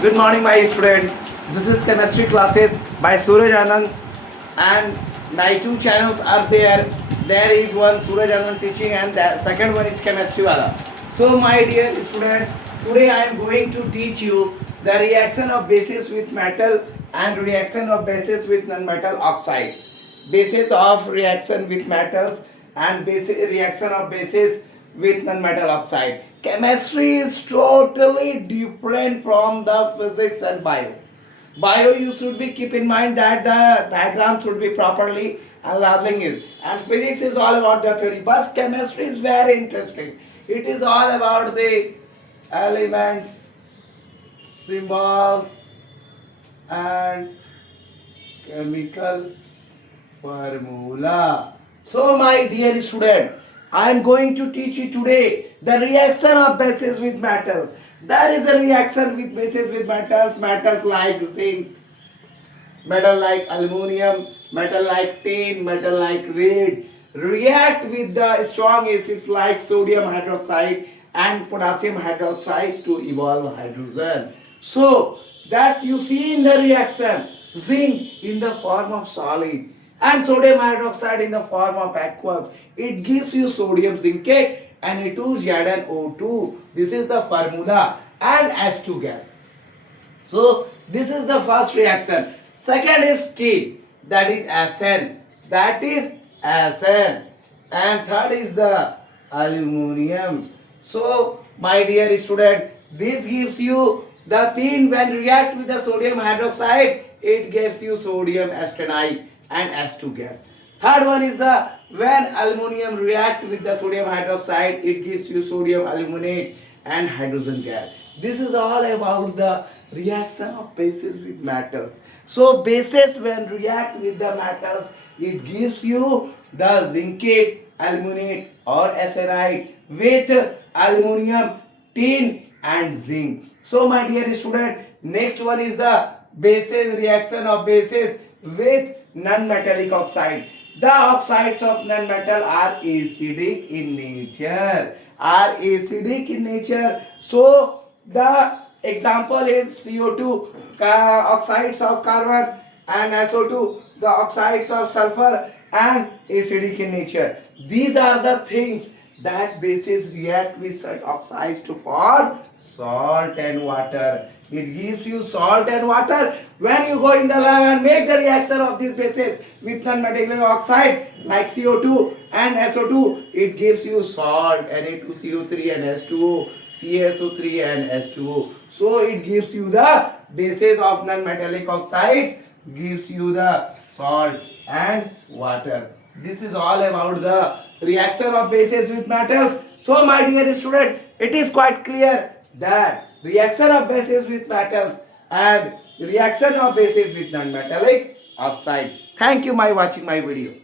Good morning, my student. This is chemistry classes by Suraj Anand, and my two channels are there. There is one Suraj Anand teaching, and the second one is chemistry wala. So, my dear student, today I am going to teach you the reaction of bases with metal and reaction of bases with non-metal oxides. Basis of reaction with metals and reaction of bases with non-metal oxide. Chemistry is totally different from the physics and bio. Bio, you should be keep in mind that the diagram should be properly and labeling is. And physics is all about the theory. But chemistry is very interesting. It is all about the elements, symbols, and chemical formula. So, my dear student, I am going to teach you today the reaction of bases with metals. There is a reaction with bases with metals, metals like zinc, metal like aluminum, metal like tin, metal like lead, react with the strong acids like sodium hydroxide and potassium hydroxide to evolve hydrogen. So, that's you see in the reaction, zinc in the form of solid and sodium hydroxide in the form of aqueous. It gives you sodium zincate Na2ZnO2. This is the formula, and H2 gas. So this is the first reaction. Second is steel, that is Sn. That is Sn. And third is the aluminum. So my dear student, this gives you the thing when react with the sodium hydroxide, it gives you sodium astenite and H2 gas. Third one is the when aluminum react with the sodium hydroxide, it gives you sodium aluminate and hydrogen gas. This is all about the reaction of bases with metals. So bases when react with the metals, it gives you the zincate, aluminate or acerite with aluminum, tin and zinc. So my dear student, next one is the bases reaction of bases with non-metallic oxide. The oxides of non-metal are acidic in nature. So the example is CO2, oxides of carbon, and SO2, the oxides of sulfur, and acidic in nature. These are the things that bases react with such oxides to form salt and water. It gives you salt and water. When you go in the lab and make the reaction of these bases with non-metallic oxide like CO2 and SO2, it gives you salt, Na2CO3 and H2O, CaSO3 and H2O. So it gives you the bases of non-metallic oxides, gives you the salt and water. This is all about the reaction of bases with metals. So my dear student, it is quite clear that reaction of bases with metals and reaction of bases with non-metallic oxide. Thank you for watching my video.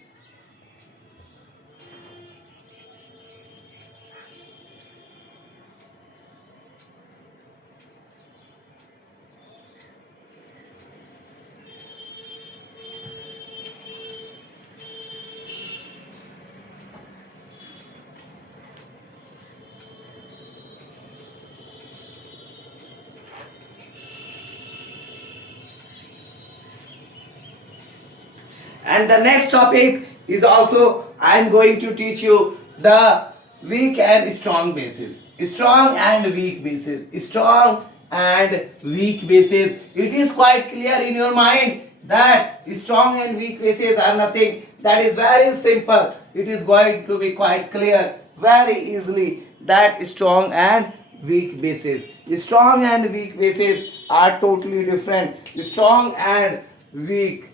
And the next topic is also I am going to teach you the weak and strong bases. Strong and weak bases. Strong and weak bases. It is quite clear in your mind that strong and weak bases are nothing. That is very simple. It is going to be quite clear very easily that strong and weak bases. Strong and weak bases are totally different. Strong and weak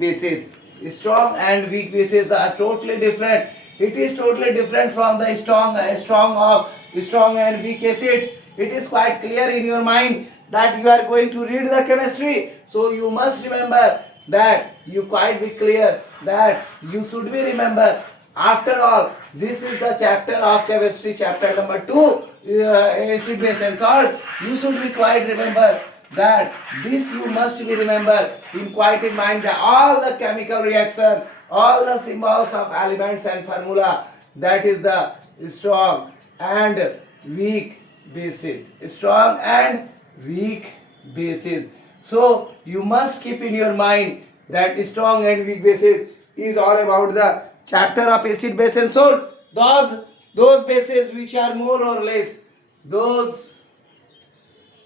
bases. Strong and weak bases are totally different. It is totally different from the strong and weak acids. It is quite clear in your mind that you are going to read the chemistry. So you must remember that you quite be clear that you should be remember. After all, this is the chapter of chemistry, chapter number 2, acid, base and salt. You should be quite remember that this you must be remember in quite in mind that all the chemical reaction all the symbols of elements and formula, that is the strong and weak bases. Strong and weak bases. So you must keep in your mind that strong and weak bases is all about the chapter of acid, base and salt. Those bases which are more or less, those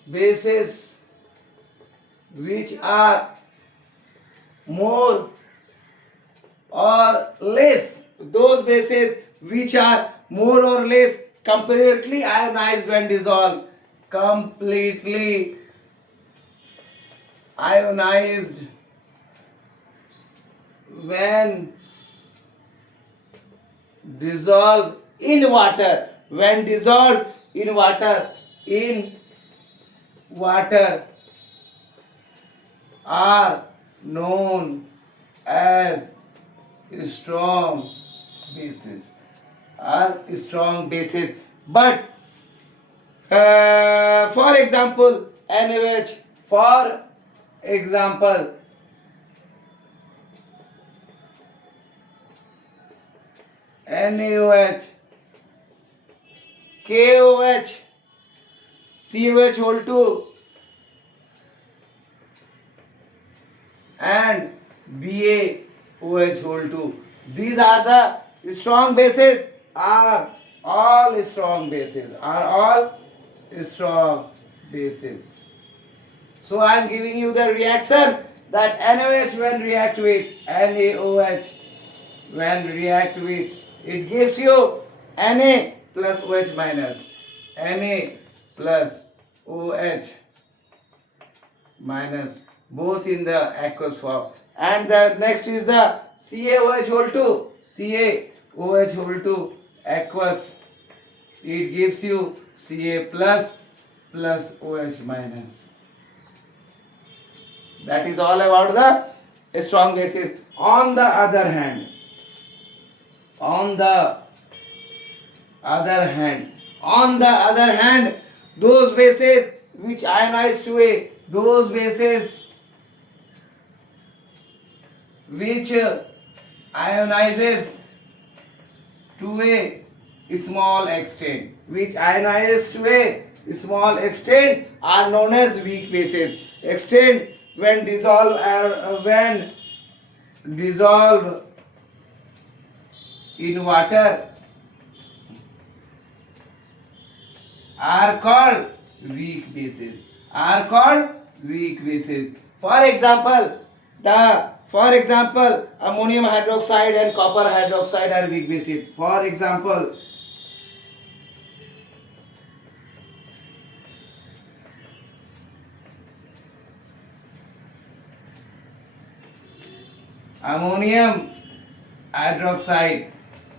bases which are more or less, those bases which are more or less completely ionized when dissolved, completely ionized when dissolved in water, when dissolved in water, in water are known as strong bases, are strong bases. But for example, NaOH, for example, NaOH, KOH, COH whole 2 and BaOH whole 2. These are the strong bases, are all strong bases, are all strong bases. So I am giving you the reaction that NaOH when react with NaOH, when react with, it gives you Na plus OH minus, Na plus OH minus, both in the aqueous form. And the next is the CaOH whole 2, CaOH whole 2 aqueous, it gives you Ca plus plus OH minus. That is all about the strong bases. On the other hand, on the other hand, those bases which ionize to a, those bases which ionizes to a small extent, which ionizes to a small extent, are known as weak bases. Extent when dissolve in water are called weak bases, are called weak bases. For example, ammonium hydroxide and copper hydroxide are weak bases. For example, ammonium hydroxide,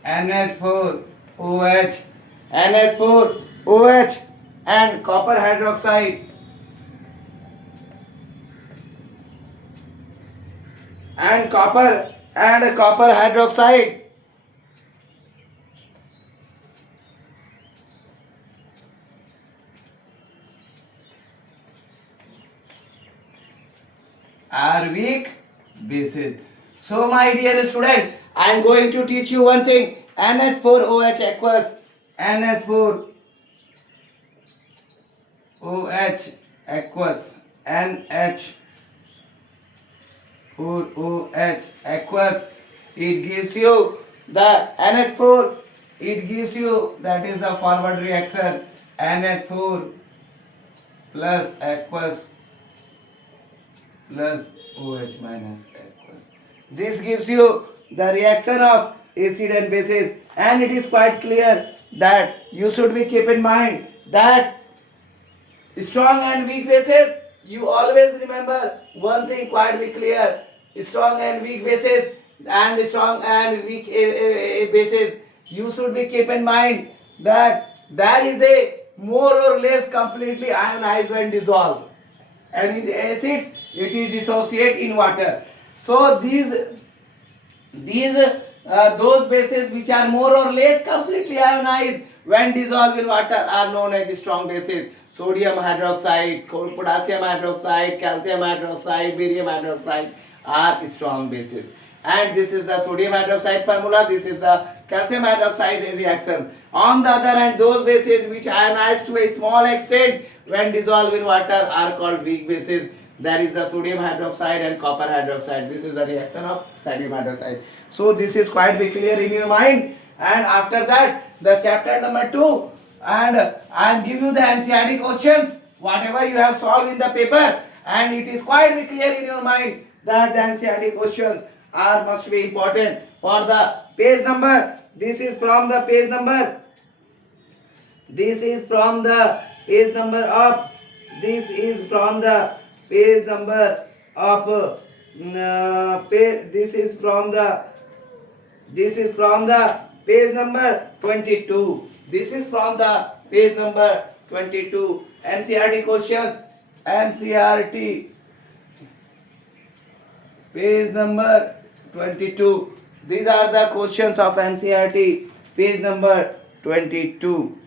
NH4OH, NH4OH and copper hydroxide and copper hydroxide are weak bases. So my dear student, I am going to teach you one thing. NH4OH aqueous, NH4OH aqueous, NH4OH aqueous, it gives you the NH4, it gives you, that is the forward reaction, NH4 plus aqueous plus OH minus aqueous. This gives you the reaction of acid and bases, and it is quite clear that you should be keep in mind that strong and weak bases, you always remember one thing quite be clear, strong and weak bases and strong and weak bases, you should be keep in mind that there is a more or less completely ionized when dissolved, and in acids it is dissociate in water. So those bases which are more or less completely ionized when dissolved in water are known as strong bases. Sodium hydroxide, potassium hydroxide, calcium hydroxide, barium hydroxide are strong bases. and this is the sodium hydroxide formula, this is the calcium hydroxide reaction. On the other hand, those bases which ionize to a small extent when dissolved in water are called weak bases. There is the sodium hydroxide and copper hydroxide. This is the reaction of sodium hydroxide. So this is quite be clear in your mind. And after that, the chapter number 2, and I am give you the NCERT questions, whatever you have solved in the paper, and it is quite be clear in your mind that the NCERT questions are must be important for the page number. This is from the page number. This is from the page number of. This is from the page number of. This is from the. This is from the page number 22. This is from the page number 22. NCERT questions. NCERT page number 22. These are the questions of NCERT page number 22.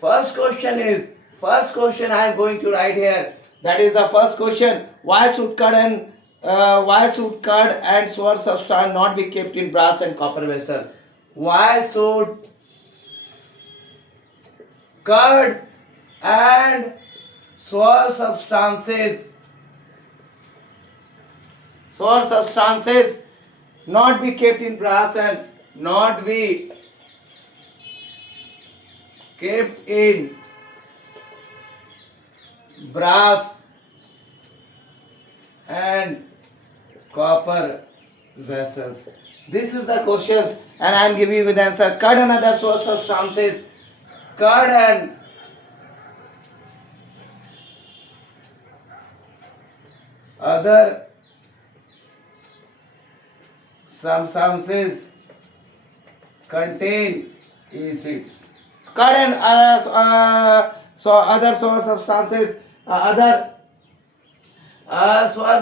First question I am going to write here. That is the first question. Why should curd and sour substance not be kept in brass and copper vessel? Why should curd and sour substances not be kept in brass and not be kept in brass and copper vessels? This is the questions, and I am giving you the answer. Curd and other sour substances. Curd and other substances contain acids. Curd and other sour substances, sour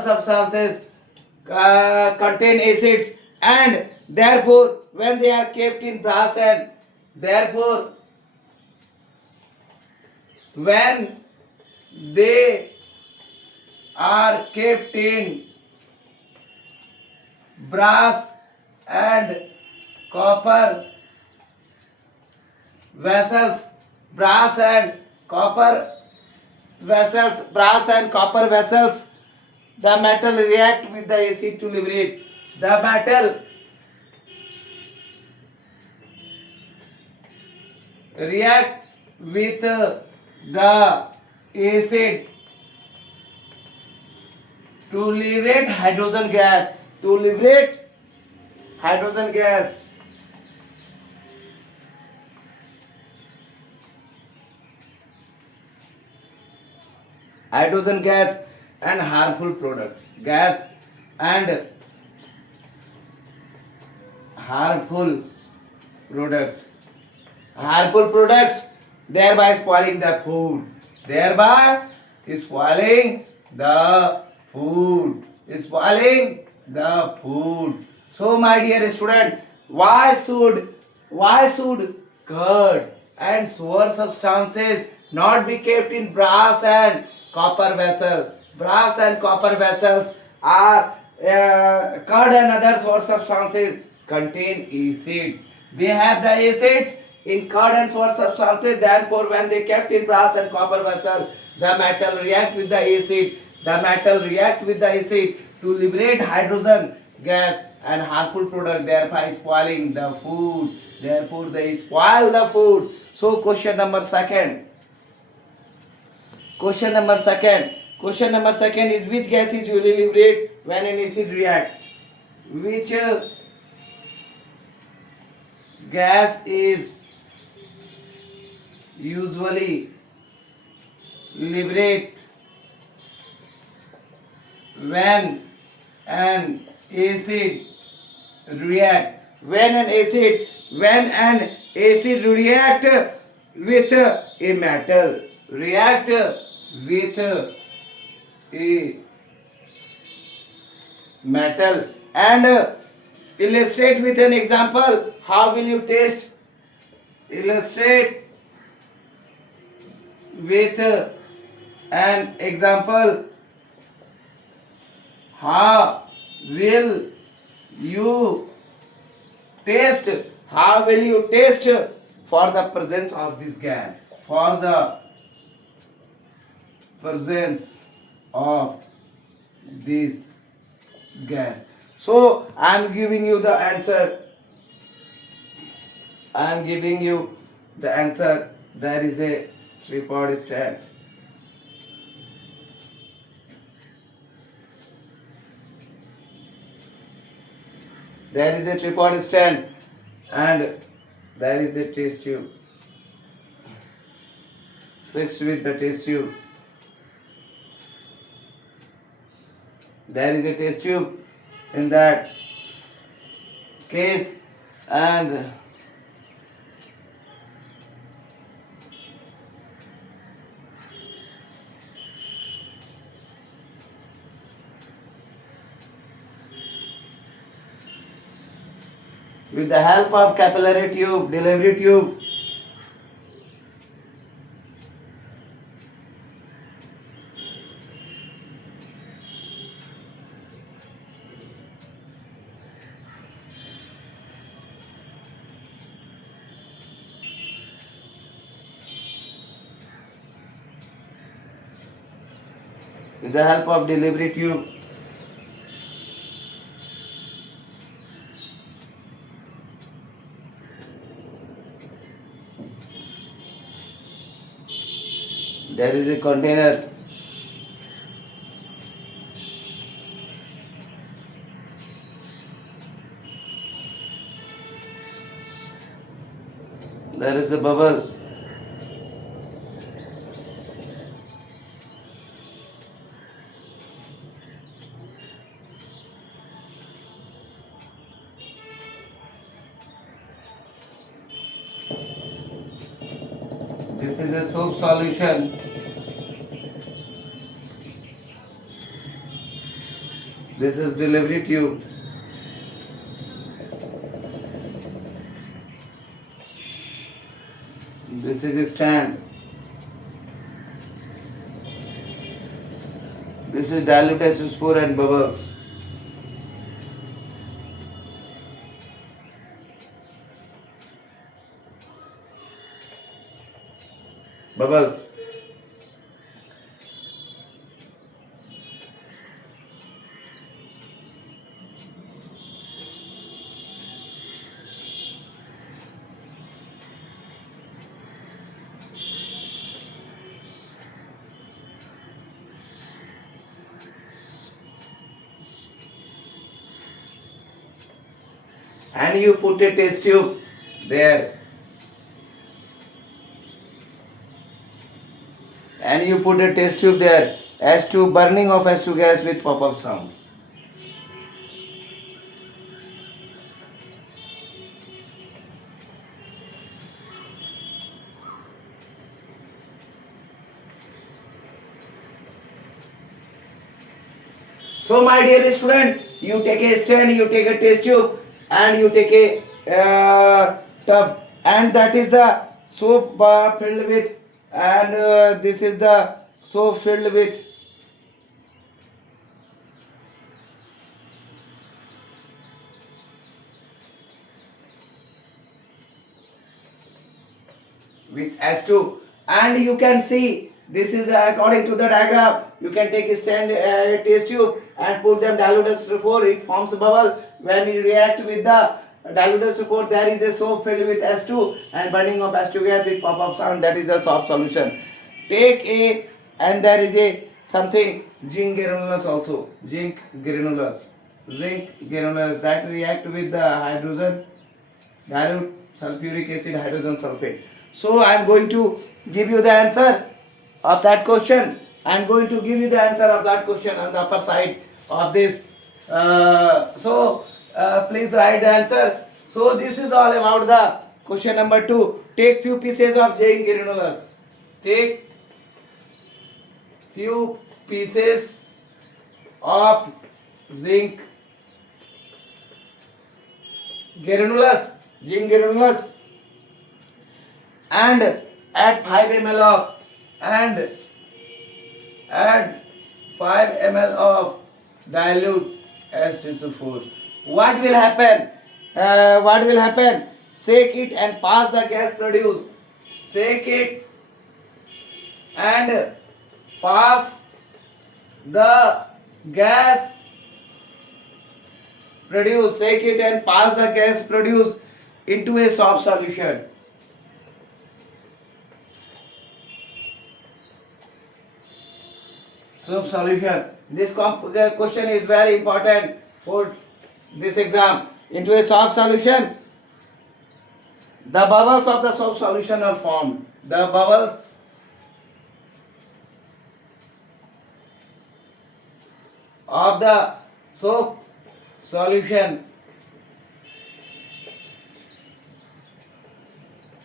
substances contain acids, and therefore when they are kept in brass and therefore when they are kept in brass and copper vessels, brass and copper vessels, the metal react with the acid to liberate. The metal react with the acid to liberate hydrogen gas. Hydrogen gas and harmful products. Gas and harmful products. Thereby spoiling the food. Spoiling the food. So my dear student, why should curd and sour substances not be kept in brass and copper vessels? Brass and copper vessels are curd and other sour substances contain acids. They have the acids in curd and sour substances. Therefore, when they kept in brass and copper vessel, the metal react with the acid. To liberate hydrogen gas and harmful product, thereby spoiling the food. Therefore, they spoil the food. So, question number second. Question number second is, which gas is usually liberate when an acid react? Which gas is usually liberate when an acid react? When an acid react with a metal. And illustrate with an example. How will you test? Illustrate with an example. How will you taste? How will you taste for the presence of this gas? For the presence of this gas. So I am giving you the answer. I am giving you the answer. There is a tripod stand. There is a tripod stand and there is a test tube fixed with the test tube. There is a test tube in that case and with the help of capillary tube, delivery tube, with the help of delivery tube, there is a container. There is a bubble. This is a soap solution. This is delivery tube. This is a stand. This is diluted spore and bubbles. Bubbles. And you put a test tube there. And you put a test tube there. S2 burning of S2 gas with pop-up sound. So my dear student, you take a stand, you take a test tube and you take a tub and that is the soap bar filled with and this is the soap filled with S2 and you can see this is according to the diagram. You can take a stand test tube and put them diluted sulfur. It forms a bubble. When we react with the diluted sulfur, there is a soap filled with S2 and burning of S2 gas with pop-up sound. That is the soap solution. Take a and there is a something zinc granulus also. Zinc granulus that react with the hydrogen dilute sulfuric acid hydrogen sulfate. So I am going to give you the answer of that question. I am going to give you the answer of that question on the upper side of this. Please write the answer. So this is all about the question number 2. Take few pieces of zinc granulus. Take few pieces of zinc granulus and add 5 ml of dilute H2SO4. What will happen? What will happen? Shake it and pass the gas produced. Shake it and pass the gas produced. Shake it and pass the gas produced into a soft solution. Soap solution. This question is very important for this exam. Into a soft solution, the bubbles of the soap solution are formed. The bubbles of the soap solution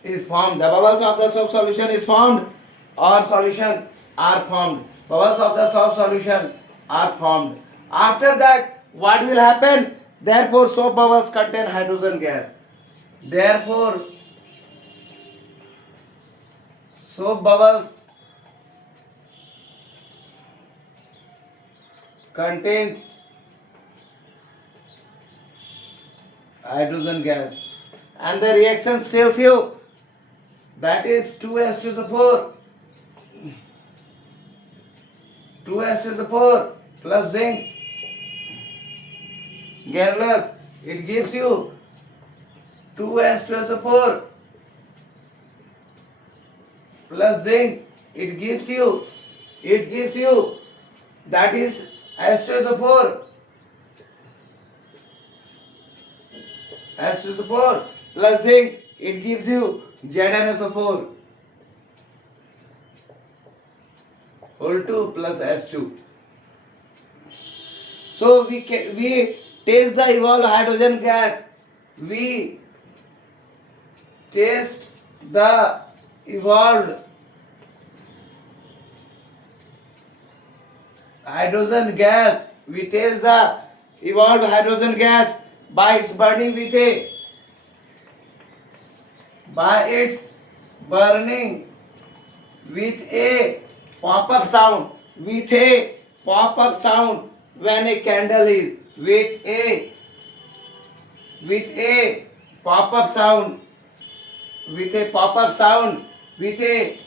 is formed. The bubbles of the soap solution is formed or solution are formed. Bubbles of the soap solution are formed. After that, what will happen? Therefore, soap bubbles contain hydrogen gas. Therefore, soap bubbles contains hydrogen gas. And the reaction tells you that is 2H2SO4. 2H2SO4 plus zinc granulus. It gives you 2H2SO4 plus zinc. It gives you that is H2SO4. H2SO4 plus zinc. It gives you ZnSO4 whole 2 plus H2. So we taste the evolved hydrogen gas. We taste the evolved hydrogen gas. We taste the evolved hydrogen gas by its burning with a pop-up sound. With a pop-up sound when a candle is with a pop-up sound with a pop-up sound with a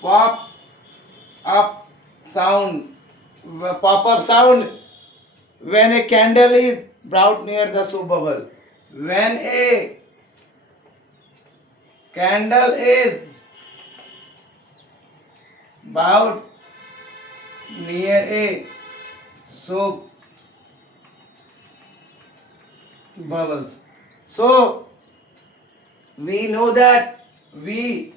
pop-up sound pop-up sound when a candle is brought near the soap bubble. When a candle is brought near a soap bubbles. So we know that dilute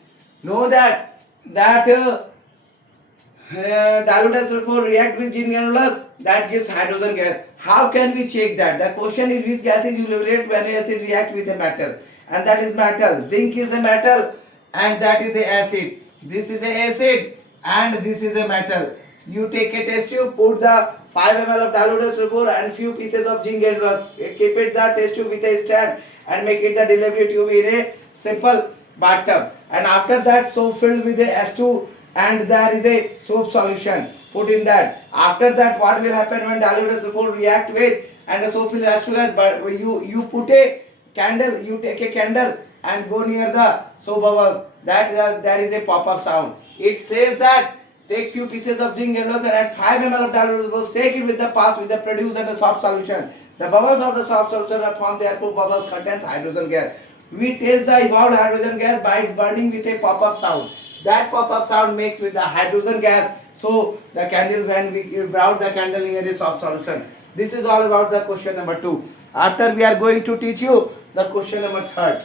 sulfur react with gin granulus, that gives hydrogen gas. How can we check that? The question is which gases you liberate when acid react with a metal, and that is metal. Zinc is a metal and that is a acid. This is a acid and this is a metal. You take a test tube, put the 5 ml of dilute sulfur and few pieces of zinc granulus. Keep it the test tube with a stand and make it the delivery tube in a simple bathtub. And after that, soap filled with a S2 and there is a soap solution. Put in that. After that, what will happen when dilute sulfur react with and the soap filled S2 gas? But you put a candle, you take a candle and go near the soap bubbles. That there is a pop-up sound. It says that take few pieces of zinc granulus and add 5 ml of dilute sulfur. Shake it with the pass with the produce and the soft solution. The bubbles of the soft solution are formed. Therefore, bubbles contains hydrogen gas. We taste the evolved hydrogen gas by its burning with a pop-up sound. That pop-up sound makes with the hydrogen gas. So the candle, when we brought the candle in a soft solution. This is all about the question number 2. After we are going to teach you the question number 3.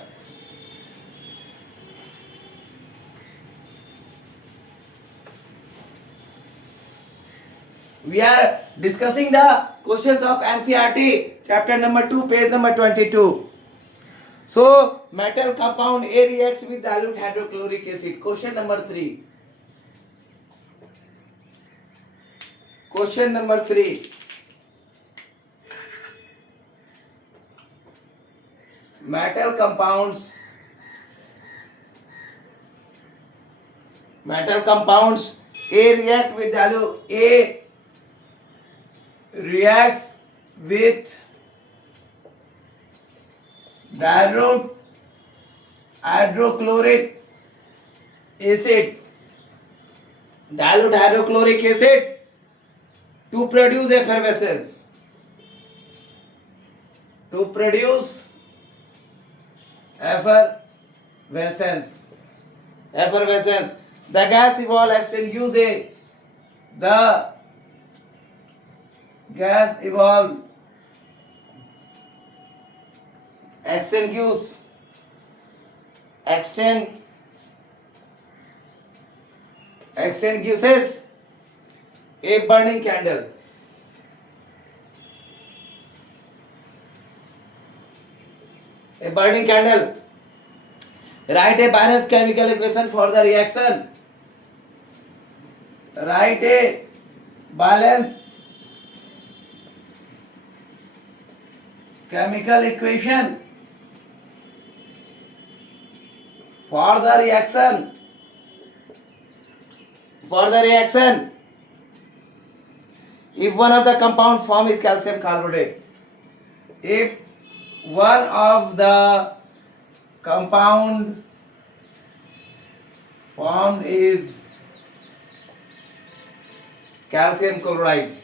We are discussing the questions of NCERT, chapter number 2, page number 22. So, metal compound A reacts with dilute hydrochloric acid. Question number 3. Question number 3. Metal compounds A react with dilute reacts with dilute hydrochloric acid, dilute hydrochloric acid to produce effervescence. To produce effervescence. Effervescence. The gas evolve extinguishes the gas evolve extinguishes extinguishes a burning candle. A burning candle. Write a balanced chemical equation for the reaction. Write a balanced chemical equation for the reaction. For the reaction, if one of the compound form is calcium carbonate, if one of the compound form is calcium chloride,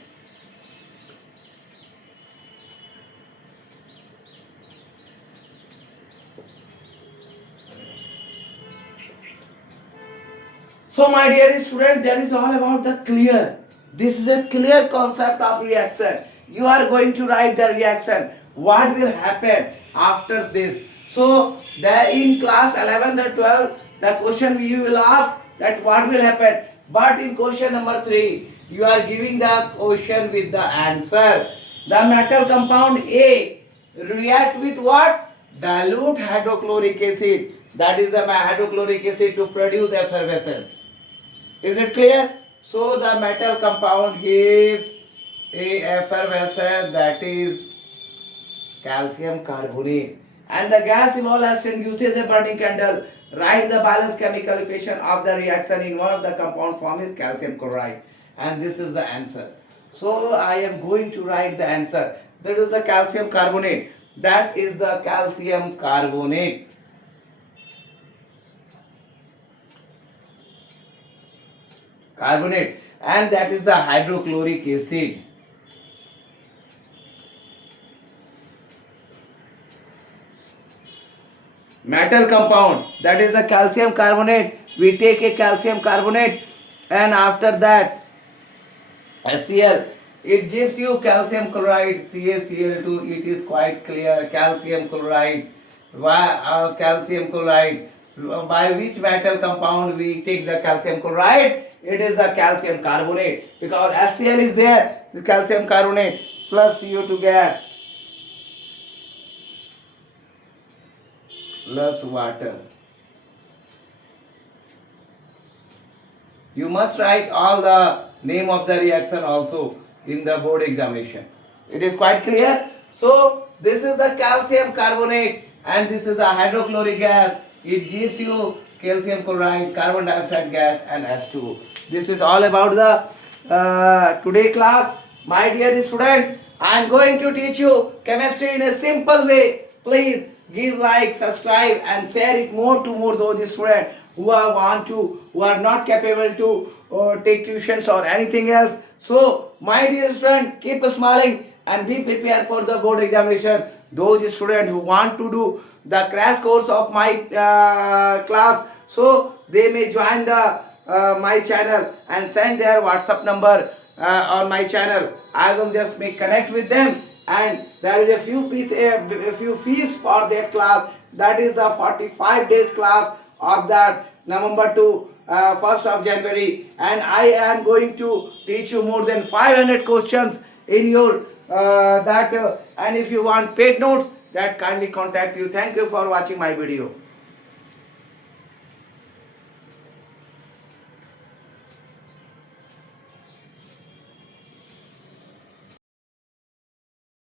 so my dear student, there is all about the clear. This is a clear concept of reaction. You are going to write the reaction. What will happen after this? So in class 11 or 12, the question you will ask that what will happen. But in question number 3, you are giving the question with the answer. The metal compound A react with what? Dilute hydrochloric acid. That is the hydrochloric acid to produce effervescence. Is it clear? So the metal compound gives a effervescence, that is calcium carbonate, and the gas emulsion uses a burning candle. Write the balanced chemical equation of the reaction in one of the compound form is calcium chloride, and this is the answer. So I am going to write the answer. That is the calcium carbonate. That is the calcium carbonate. Carbonate, and that is the hydrochloric acid. Metal compound, that is the calcium carbonate. We take a calcium carbonate, and after that HCl, it gives you calcium chloride, CaCl2. It is quite clear. Calcium chloride. Why calcium chloride? By which metal compound we take the calcium chloride? It is the calcium carbonate, because HCl is there. The calcium carbonate plus CO2 gas plus water. You must write all the name of the reaction also in the board examination. It is quite clear. So this is the calcium carbonate, and this is the hydrochloric gas. It gives you calcium chloride, carbon dioxide gas, and H2O. This is all about the today class. My dear student, I am going to teach you chemistry in a simple way. Please give like, subscribe, and share it more to more those students who are not capable to take tuitions or anything else. So my dear student, keep smiling and be prepared for the board examination. Those students who want to do the crash course of my class, so they may join the my channel and send their WhatsApp number on my channel. I will just make connect with them, and there is a few fees for that class. That is the 45 days class of that November to 1st of January, and I am going to teach you more than 500 questions in your and if you want paid notes, that kindly contact you. Thank you for watching my video.